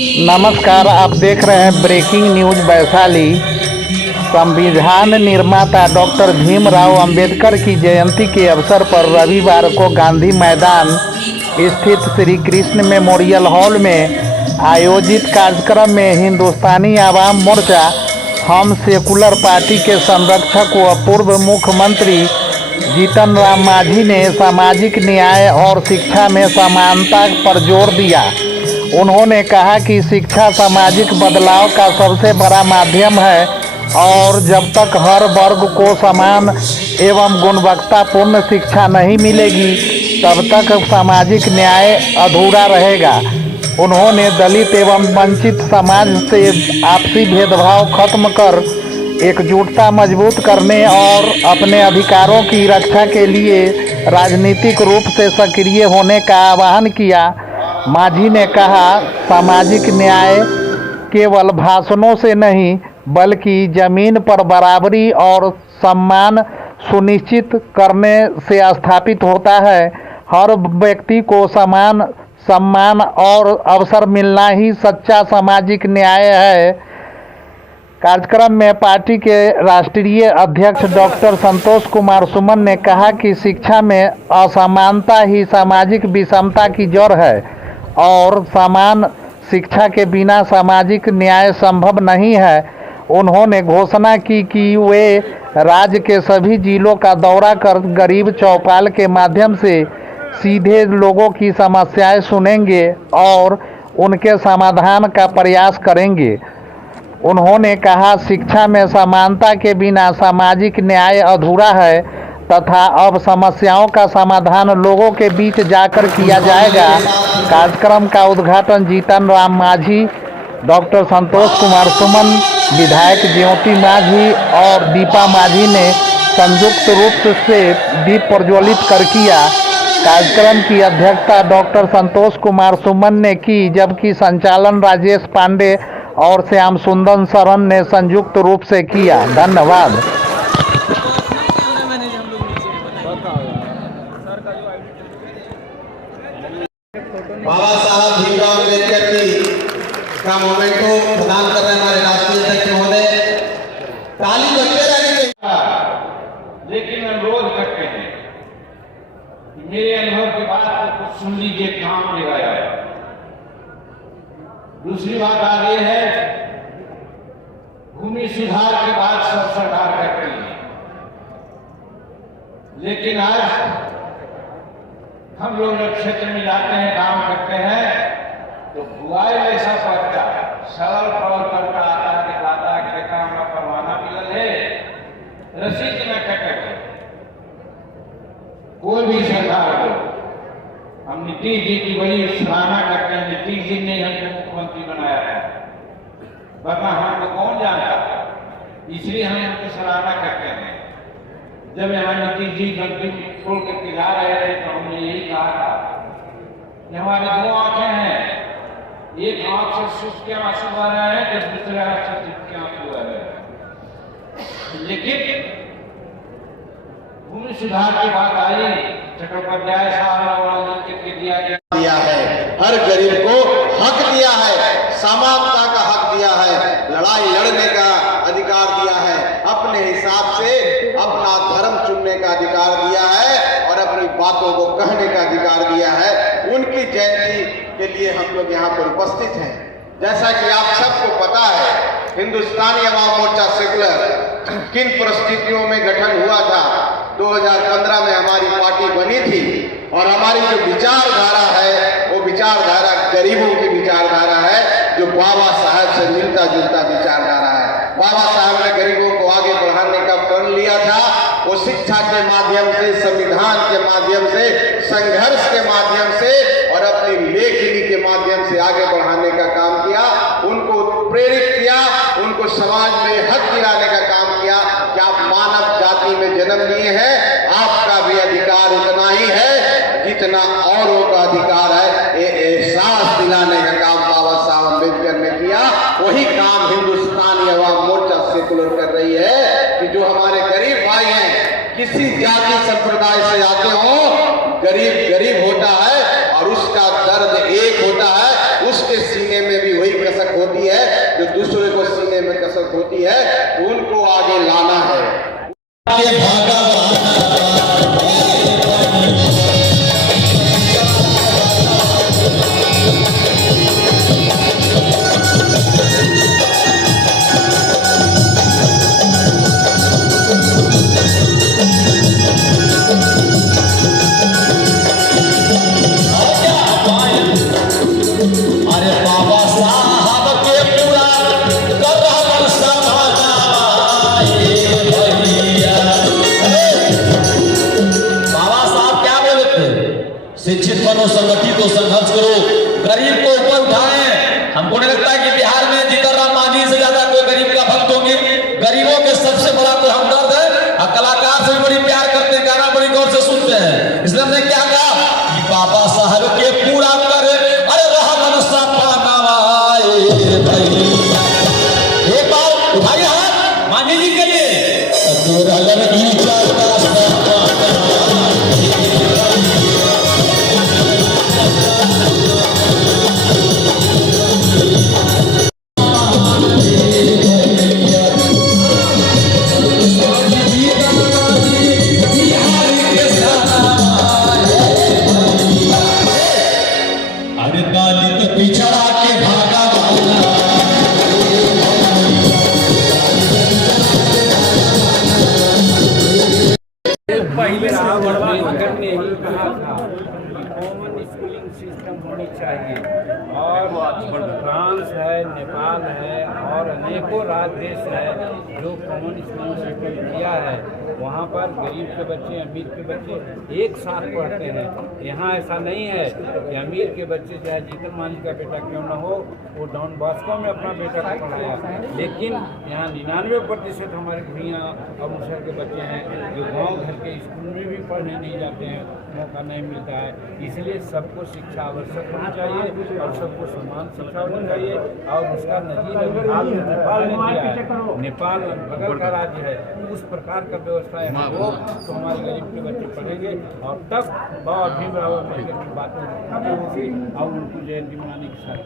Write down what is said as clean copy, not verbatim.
नमस्कार, आप देख रहे हैं ब्रेकिंग न्यूज वैशाली। संविधान निर्माता डॉक्टर भीमराव अंबेडकर की जयंती के अवसर पर रविवार को गांधी मैदान स्थित श्री कृष्ण मेमोरियल हॉल में आयोजित कार्यक्रम में हिंदुस्तानी आवाम मोर्चा हम सेकुलर पार्टी के संरक्षक व पूर्व मुख्यमंत्री जीतन राम मांझी ने सामाजिक न्याय और शिक्षा में समानता पर जोर दिया। उन्होंने कहा कि शिक्षा सामाजिक बदलाव का सबसे बड़ा माध्यम है और जब तक हर वर्ग को समान एवं गुणवत्तापूर्ण शिक्षा नहीं मिलेगी तब तक सामाजिक न्याय अधूरा रहेगा। उन्होंने दलित एवं वंचित समाज से आपसी भेदभाव खत्म कर एकजुटता मजबूत करने और अपने अधिकारों की रक्षा के लिए राजनीतिक रूप से सक्रिय होने का आह्वान किया। मांझी ने कहा, सामाजिक न्याय केवल भाषणों से नहीं बल्कि जमीन पर बराबरी और सम्मान सुनिश्चित करने से स्थापित होता है। हर व्यक्ति को समान सम्मान और अवसर मिलना ही सच्चा सामाजिक न्याय है। कार्यक्रम में पार्टी के राष्ट्रीय अध्यक्ष डॉक्टर संतोष कुमार सुमन ने कहा कि शिक्षा में असमानता ही सामाजिक विषमता की जड़ है और समान शिक्षा के बिना सामाजिक न्याय संभव नहीं है। उन्होंने घोषणा की कि वे राज्य के सभी जिलों का दौरा कर गरीब चौपाल के माध्यम से सीधे लोगों की समस्याएं सुनेंगे और उनके समाधान का प्रयास करेंगे। उन्होंने कहा, शिक्षा में समानता के बिना सामाजिक न्याय अधूरा है तथा अब समस्याओं का समाधान लोगों के बीच जाकर किया जाएगा। कार्यक्रम का उद्घाटन जीतन राम मांझी, डॉक्टर संतोष कुमार सुमन, विधायक ज्योति मांझी और दीपा मांझी ने संयुक्त रूप से दीप प्रज्वलित कर किया। कार्यक्रम की अध्यक्षता डॉक्टर संतोष कुमार सुमन ने की, जबकि संचालन राजेश पांडे और श्याम सुंदर शरण ने संयुक्त रूप से किया। धन्यवाद। बाबा साहब भीमराव अम्बेडकर की का मोमेंट को प्रदान कर रहे हैं हमारे राष्ट्रीय अध्यक्ष महोदय। ताली बजते रहने के लेकिन अनुरोध करते हैं कि मेरे अनुभव के बाद कुछ सुन लीजिए, काम ले आया है। दूसरी बात आ गई है, भूमि सुधार की बात सब सरकार करती है, लेकिन आज हम लोग जब क्षेत्र में जाते हैं, काम करते हैं, तो बुआई ऐसा पड़ता है, सरल प्रवर करता आता है, दिखाता है कि काम का परवाना मिलल है, रसीद में कटक है। कोई भी सरकार हो, हम नीतीश जी की बड़ी सराहना करते हैं। नीतीश जी ने हमको मुख्यमंत्री बनाया है, वरना हमको कौन जानता, इसलिए हम उनकी सराहना करते हैं। जब यहाँ नीतीश जी मंत्री छोड़ करके जा रहे थे तो हमने यही कहा था कि हमारी दो आंखें हैं, एक आंख से सुख के आंसू बह रहे हैं, जब दूसरे आंख से दुख के आंसू बह रहे हैं। लेकिन भूमि सुधार की बात आई, चट्टोपाध्याय साहब ने दिया है, हर गरीब को हक दिया है, समानता का हक दिया है, लड़ाई लड़ने का अधिकार दिया है, अपने हिसाब से अपना धर्म चुनने का अधिकार दिया है और अपनी बातों को कहने का अधिकार दिया है। उनकी जयंती के लिए हम लोग यहाँ पर उपस्थित हैं। जैसा कि आप सबको पता है, हिंदुस्तानी अवाम मोर्चा सेकुलर किन परिस्थितियों में गठन हुआ था। 2015 में हमारी पार्टी बनी थी और हमारी जो विचारधारा है वो विचारधारा गरीबों की विचारधारा है, जो बाबा साहब से मिलता जुलता विचारधारा है। बाबा साहब ने गरीबों को आगे बढ़ाने का प्रण लिया था। वो शिक्षा के माध्यम से, संविधान के माध्यम से, संघर्ष के माध्यम से और अपनी लेखनी के माध्यम से आगे बढ़ाने का काम किया। उनको प्रेरित किया, उनको समाज में हक दिलाने का काम किया कि आप मानव जाति में जन्म लिए हैं, आपका भी अधिकार उतना ही है जितना औरों का अधिकार है। ये एहसास दिलाने का काम बाबा साहब अम्बेडकर ने किया। वही काम हिंदुस्तानी अवाम मोर्चा सेकुलर कर रही है कि जो हमारे गरीब भाई हैं, किसी जाति संप्रदाय से आते हो, गरीब गरीब होता है और उसका दर्द एक होता है, उसके सीने में भी वही होती है, जो दूसरे को सीने में कसक होती है, उनको आगे लाना है। शिक्षित बनो, संगठित हो, संघर्ष करो, गरीब को ऊपर उठाएं। हमको नहीं लगता कि बिहार में जीतन राम मांझी से ज्यादा कोई गरीब का भक्त होंगे। गरीबों के सबसे बड़ा तो हमदर्द है और कलाकार से भी बड़ी प्यार करते हैं, गाना बड़ी गौर से सुनते हैं। इसलिए हमने क्या कहा कि बाबा साहब के पूरा करे, अरे रहा मनसा पानावाए भाई। एक बार उठाइए हाथ मांझी जी के लिए। पिछड़ा के भागा पहले रावण ने ही कहा था कि कॉमन स्कूलिंग सिस्टम होनी चाहिए। और फ्रांस है, नेपाल है और अनेकों राज्य देश है जो कॉमन स्कूलिंग सिस्टम किया है। वहाँ पर गरीब के बच्चे, अमीर के बच्चे एक साथ पढ़ते हैं। यहाँ ऐसा नहीं है कि अमीर के बच्चे चाहे जीतन मांझी का बेटा क्यों न हो, वो डॉन बॉस्को में अपना बेटा को पढ़ाया, लेकिन यहाँ 99% हमारे भैया और मुसहर के बच्चे हैं जो गांव घर के स्कूल में भी पढ़ने नहीं जाते हैं, मौका नहीं मिलता है। इसलिए सबको शिक्षा आवश्यक होनी चाहिए और सबको समान शिक्षा होनी चाहिए। और उसका नजीर नेपाल ने दिया है। नेपाल बगल का राज्य है, उस प्रकार का व्यवस्था है हो तो हमारे गरीब के बच्चे पढ़ेंगे और तब बाबा भीमराव अम्बेडकर की बातें होगी और उनको जयंती मनाने की साथ